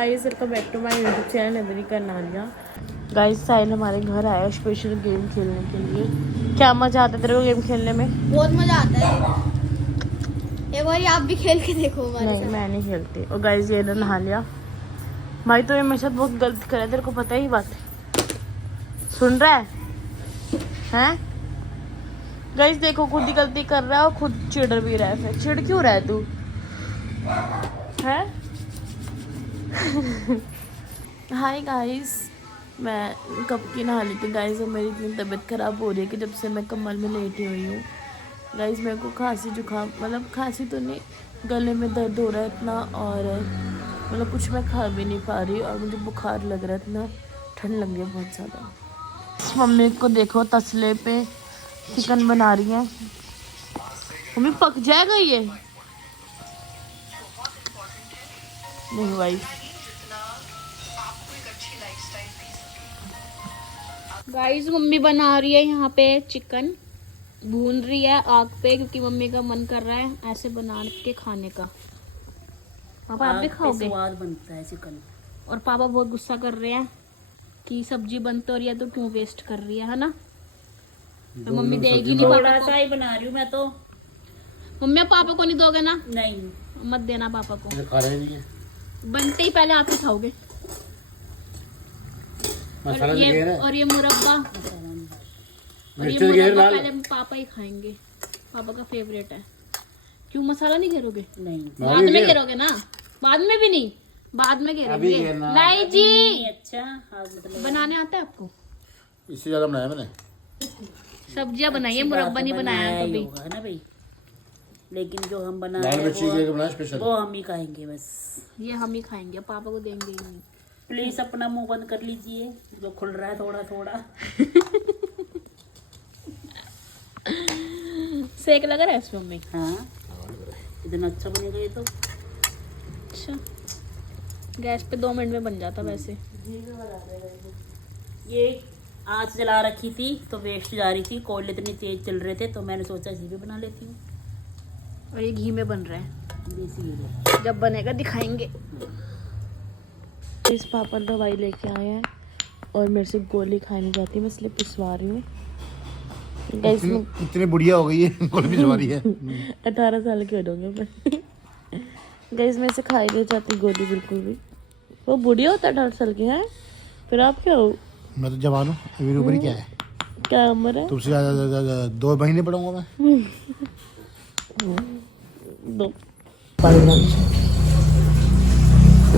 Guys, welcome back to my YouTube channel Nandini Karnalia. Guys, Sahil हमारे घर आया स्पेशल गेम खेलने के लिए। क्या मजा आता है तेरे को गेम खेलने में? बहुत मजा आता है। एक बार आप भी खेल के देखो हमारे नहीं, साथ। मैं नहीं खेलती। और गाइस, ये नहा लिया भाई। तो ये मेरे साथ बहुत गलत करा है, तेरे को पता ही बात सुन रहा है? गाइस देखो, खुद ही गलती कर रहा है और खुद चिढ़ भी रहा है। फिर चिढ़ क्यों रहा है तू? है हाय गाइस, मैं कब की नहा ली थी गाइस। और मेरी इतनी तबीयत ख़राब हो रही है कि जब से मैं कम्बल में लेटी हुई हूँ गाइस, मेरे को खांसी जुकाम, मतलब खांसी तो नहीं, गले में दर्द हो रहा है इतना। और मतलब कुछ मैं खा भी नहीं पा रही और मुझे बुखार लग रहा है, इतना ठंड लग रही है बहुत ज़्यादा। मम्मी को देखो, तसले पे चिकन बना रही है। मम्मी पक जाएगा ये? नहीं भाई। गाइस, मम्मी बना रही है यहाँ पे चिकन, भून रही है आग पे, क्योंकि मम्मी का मन कर रहा है ऐसे बना के खाने का। पापा आप भी खाओगे? स्वाद बनता है चिकन। और पापा बहुत गुस्सा कर रहे हैं कि सब्जी बनती हो रही है तो क्यों वेस्ट कर रही है ना? तो मम्मी देगी नहीं थोड़ा पापा सा ही बना रही हूँ मैं तो। मम्मी पापा को नहीं दोगे ना? नहीं, मत देना पापा को। खा रहे नहीं है। बनते ही पहले आप ही खाओगे। मसाला और ये मुरब्बा, और ये मिर्च घेर मुरब्बा लाल। पहले पापा ही खाएंगे। पापा का फेवरेट है। क्यों मसाला नहीं घेरोगे? नहीं, बाद में घेरोगे ना? बाद में भी नहीं, बाद में घेरेंगे। नहीं जी। अच्छा हाँ, मतलब बनाने आता है आपको? इससे ज्यादा बनाया मैंने। सब्जियां बनाई है, मुरब्बा नहीं बनाया कभी। होगा है ना भाई, लेकिन जो हम बनाए लाल हैं मिर्ची के बनाया स्पेशल। वो हम ही खाएंगे बस। ये हम ही खाएंगे, पापा को देंगे ही नहीं। प्लीज अपना मुंह बंद कर लीजिए, जो खुल रहा है थोड़ा थोड़ा। सेक लग रहा है इसमें मम्मी? हाँ, इतना अच्छा बनेगा ये तो। अच्छा, गैस पे 2 मिनट में बन जाता वैसे। ये आँच जला रखी थी तो वेस्ट जा रही थी, कोयले इतनी तेज चल रहे थे तो मैंने सोचा इसी पे बना लेती हूँ। और ये घी में बन रहा है, देसी घी। जब बनेगा दिखाएंगे। इस पापा दवाई लेके आए हैं और मेरे से गोली खाई नहीं जाती, मैं इसलिए पिसवा रही हूँ गाइस। इतनी बुढ़िया हो गई है, गोली पिसवा रही है। 18 साल के हो जाऊंगे मैं। गाइस, मैं से खाई नहीं जाती गोली बिल्कुल भी। वो बुढ़िया होता है 18 साल की है? फिर आप क्या हो? मैं तो जवान हूँ। मेरी उम्र क्या है? क्या उम्र है? तुमसे ज्यादा 2 महीने पढ़ूंगा मैं। 2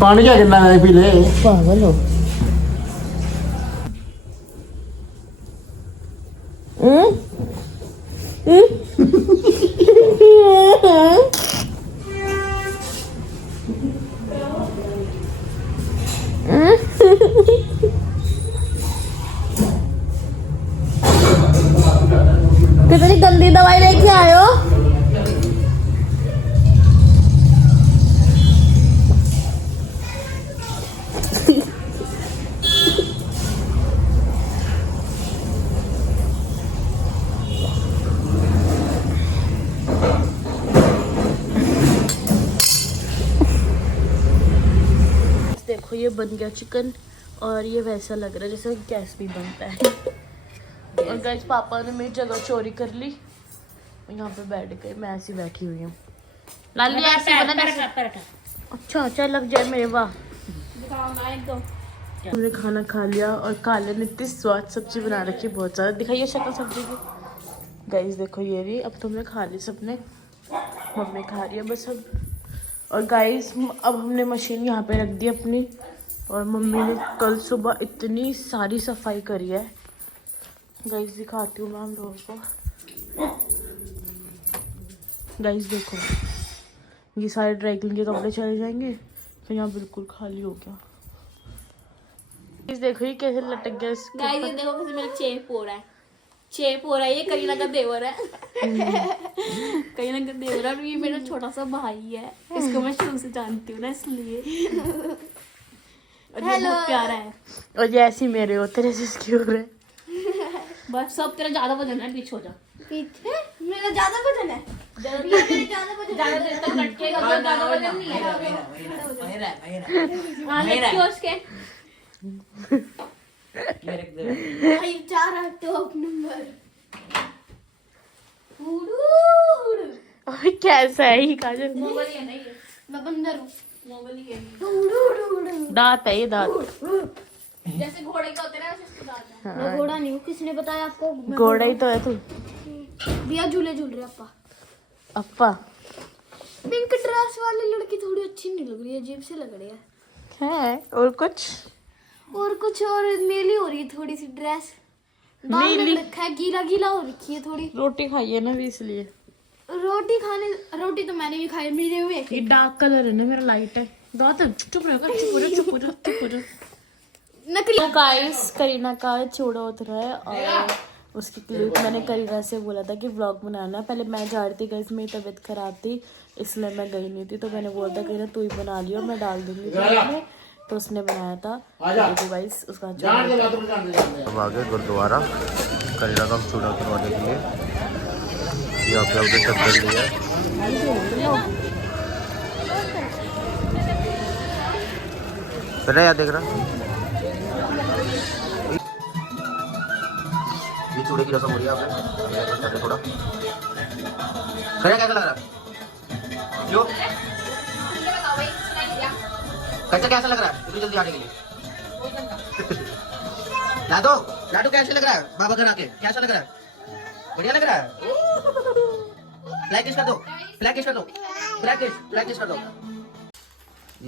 पानी क्या करना है, पी ले। पागल हो? कितनी गंदी दवाई लेके आए हो? देखो, ये बन गया चिकन और ये वैसा लग रहा है जैसे गैस भी बनता है। और गाइस, पापा ने मेरी जगह चोरी कर ली। यहाँ पे बैठ गए, मैं ऐसी बैठी हुई हूँ। लाली ऐसे बना जैसे। अच्छा, अच्छा लग जाए मेरे। वाह, हमने खाना खा लिया और काले ने इतनी स्वाद सब्जी बना रखी है, बहुत ज़्यादा। दिखाइए शक्ल सब्जी की। गाइस देखो, ये रही। अब तुमने खा ली सबने, मम्मी खा रही है बस अब। और गाइस, अब हमने मशीन यहाँ पे रख दी अपनी, और मम्मी ने कल सुबह इतनी सारी सफाई करी है। गाइस दिखाती हूँ मैं हम लोगों को। गाइस देखो, ये सारे ड्राई क्लीन के कपड़े चले जाएंगे, फिर यहाँ बिल्कुल खाली हो गया। गाइस देखो, ये कैसे लटक गया इसके गाइस, ये ऊपर। देखो कैसे मेरा चेप हो रहा है। चेप हो रहा है, ये करीना का देवर है। करीना का देवर है, और ये मेरा छोटा सा भाई है। इसको मैं शुरू से जानती हूँ ना, इसलिए। और ये बहुत प्यारा है। और जैसे मेरे हो तेरे से इसकी हो रहा है। बस सब तेरा ज्यादा वजन है, पीछे हो जा। पीछे मेरा ज्यादा वजन है। ज्यादा देर तक लटकेगा तो ज्यादा वजन नहीं है। हाँ लटकी उसके भाई 4 टॉप नंबर अभी कैसा है ये काजल? मोबाइल है नहीं है, मैं बंदर हूँ। मोबाइल है दांत है ये दांत। जैसे घोड़े का होता है ना वैसे इसको दांत है। मैं घोड़ा नहीं हूँ, किसने बताया आपको? घोड़ा ही तो है तू। भैया झूले झूल रहे अपा। अप्पा पिंक ड्रेस वाली लड़की थोड़ी अच्छी नहीं लग रही है, अजीब से लग रही है। और कुछ और कुछ और नीली हो रही है थोड़ी सी ड्रेस। दाल नीली? लग रखा है, गीला गीला हो रखी है थोड़ी। रोटी खाई है ना भी इसलिए। रोटी तो मैंने भी खाई मेरे हुए। ये डार्क कलर है ना, मेरा लाइट है। दांत चुप रहो, चुप रहो। नकली। तो गाइस करीना का चूड़ा उतरा है और उसकी क्लिप मैंने करीना से बोला था कि व्लॉग बनाना। पहले मैं जा रही थी गाइस, मेरी तबीयत खराब थी इसलिए मैं गई नहीं थी, तो मैंने बोला था करीना तू ही बना लियो, मैं डाल दूंगी व्लॉग में। तो उसने बनाया था। देखो गाइस उसका अब आगे गुरुद्वारा करीना का चूड़ा उतरवाने के लिए यहाँ पे हमने चक्कर लिया। फिर याद देख रहा ये चूड़े की रस्म हो रही है आपने थोड़ा। कैसा लग रहा क्यों कच्चा कैसा लग रहा है इतनी जल्दी आने के लिए? लाडू कैसे लग रहा है बाबा घर आके? कैसा लग रहा है? बढ़िया लग रहा है? फ्लैग किस कर दो, फ्लैग किस कर दो, फ्लैग किस कर दो।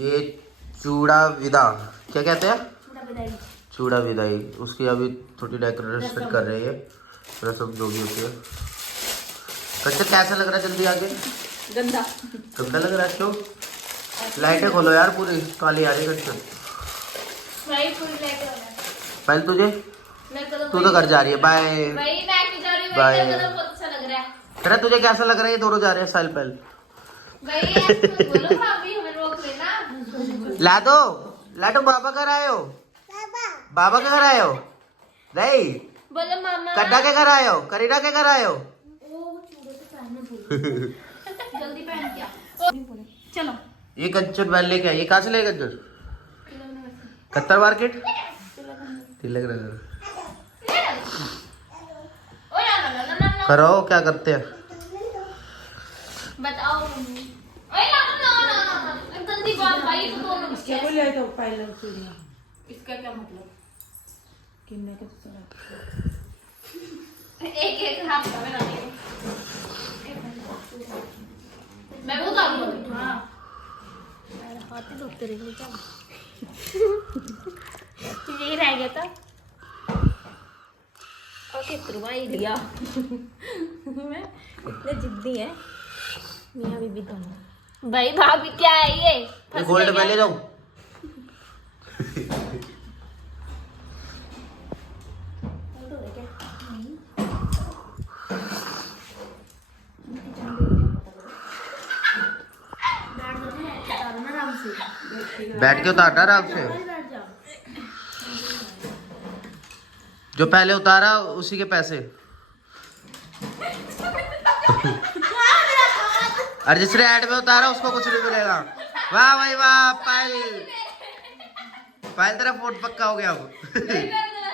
ये चूड़ा विदा क्या कहते हैं? चूड़ा विदाई। उसकी अभी थोड़ी डेकोरेशन कर रही है, रसम जो भी होती है। कच्चा कैसा लग रहा है जल्दी आगे? गंदा लग रहा है क्यों? लाइटें खोलो यार, पूरी काली आ रही है कच्चा। पहले तुझे तू तो घर जा रही है। Bye bye. अच्छा लग रहा है तेरा तुझे कैसा लग रहा है? ये दोनों जा रहे हैं साल पहले। बोलो भाभी हमें रोक लेना। लाडो बाबा घर आए हो? बाबा के घर आए हो? नहीं बोलो मामा कड्डा के घर आए हो? करीना के घर आए हो? जल्दी पहन क्या चलो। ये कंचन बैल लेके आए। ये कहाँ से ले कंचन? कत्तर मार्केट तिलक नगर। करो क्या करते हैं? बताओ ओए ना गंदी बात भाई तो दोनों क्या ले तो पहले चूड़ियां इसका क्या मतलब? किन्ने के एक हाथ का मेरा मैं वो डालूंगी। हां हाथ ही दुखते रहे क्या? यही रह गया था ओके तुरवाई लिया। मैं इतने जिद्दी है मियां बीबी दोनों। भाई भाभी क्या है ये गोल्ड में ले जाऊं? बैठ के उतारना आराम से। जो पहले उतारा उसी के पैसे। और जिसने ऐड में उतारा उसको कुछ नहीं मिलेगा। वाह भाई वाह पायल तेरा फोट पक्का हो गया अब।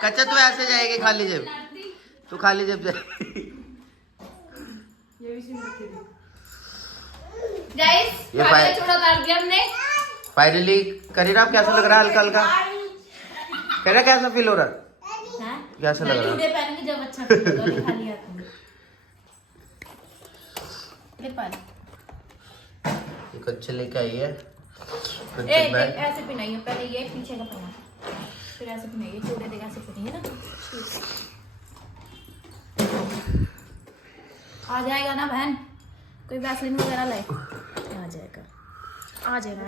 कच्चा तू ऐसे जाएगी खाली जेब, तू खाली जेब जाएगी। गाइस ये भाभी छोड़ा उतार दिया हमने। फाइनली करीना आप कैसा लग रहा है? हल्का हल्का करीना कैसा फील हो रहा है? कैसा लग रहा है? पहन के जब अच्छा लगेगा खाली हाथ में। ले पाल ये कच्चे लेके आई है। ऐसे पहनाइए पहले ये पीछे का पहना फिर ऐसे पहनाइए चूड़े देगा ऐसे पहनिए ना। आ जाएगा ना बहन? कोई वैसलीन वगैरह लाए? आ जाएगा आ जाएगा।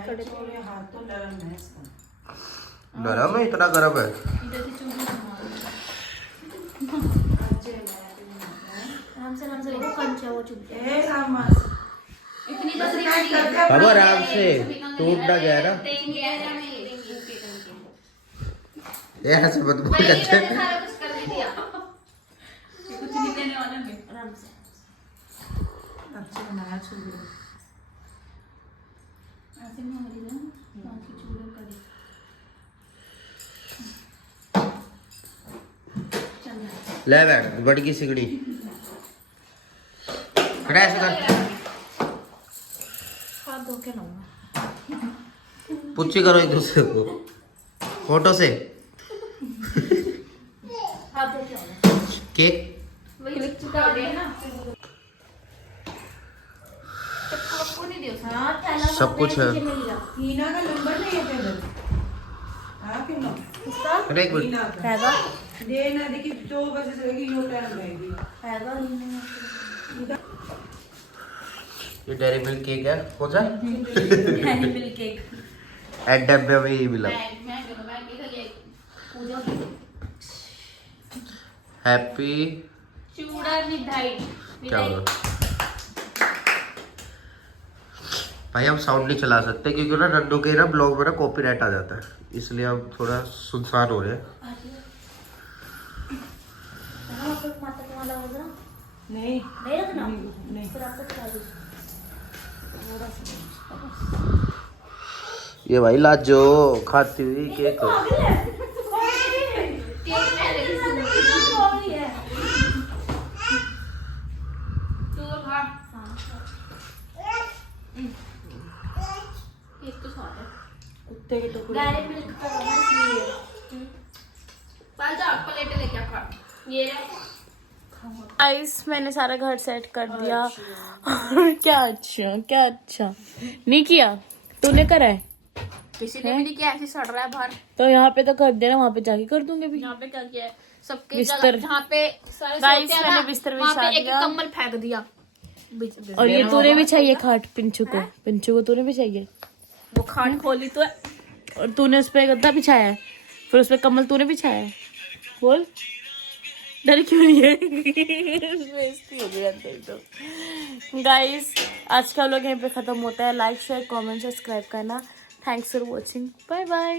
नरम है, इतना गर्म है। आराम से वो कंचा वो चुप इतनी जल्दी बाबू आराम से टूट ना गया ना। ये ऐसे मत बोल कच्चे। सारा कुछ कर दिया कुछ नहीं देने वाला मैं आराम से से बनाया चूड़ा ऐसे में हमारी ना बाकी चूड़ा करी ले बैठ बड़ की सिगड़ी खड़ा ऐसे कर हाथ धो के लाऊंगा पुच्ची करो एक दूसरे को फोटो से हाथ धो के आऊंगा केक सब कुछ है हीना का नंबर नहीं है तेरे हाँ क्यों ना अरे एक मिनट देना देखिए 2 बजे से लगी यो टाइम रहेगी ये डेयरी मिल्क केक है कौन सा हैनी मिल्क केक एट डब्बे में ये मिला हैप्पी चूड़ा मिठाई क्या बोला भाई हम साउंड नहीं चला सकते क्योंकि ना नन्नू के ना ब्लॉग में ना कॉपीराइट आ जाता है इसलिए हम थोड़ा सुनसान हो रहे हैं नहीं नहीं रखना नहीं फिर आपको खा दो ये भाई लाजो खाती हुई केक कुत्ते के टुकड़े डेयरी मिल्क का है इसलिए चल जा प्लेट लेके आ खा ये गाइस मैंने सारा घर सेट कर दिया और क्या अच्छा नहीं किया तूने करा है किसी ने भी नहीं किया ऐसे सड़ रहा है बाहर तो यहाँ पे तो कर देना वहाँ पे जाके कर दूंगे भी यहाँ पे क्या किया है सबके बिस्तर। जगह जहाँ पे सारे Guys, सोते हैं मैंने ना, बिस्तर वहाँ बिछा पे एक दिया। कंबल फेंक दिया और ये तूने भी चाहिए खाट पिंचू को तूने भी चाहिए वो खाट खोली तो और तूने उस पे गद्दा बिछाया है फिर उस पे कम्बल तूने बिछाया है बोल डर क्यों नहीं है बेइज्जती हो गई अंदर तो गाइस आज का व्लॉग यहीं पे खत्म होता है लाइक शेयर कमेंट सब्सक्राइब करना thanks for watching bye bye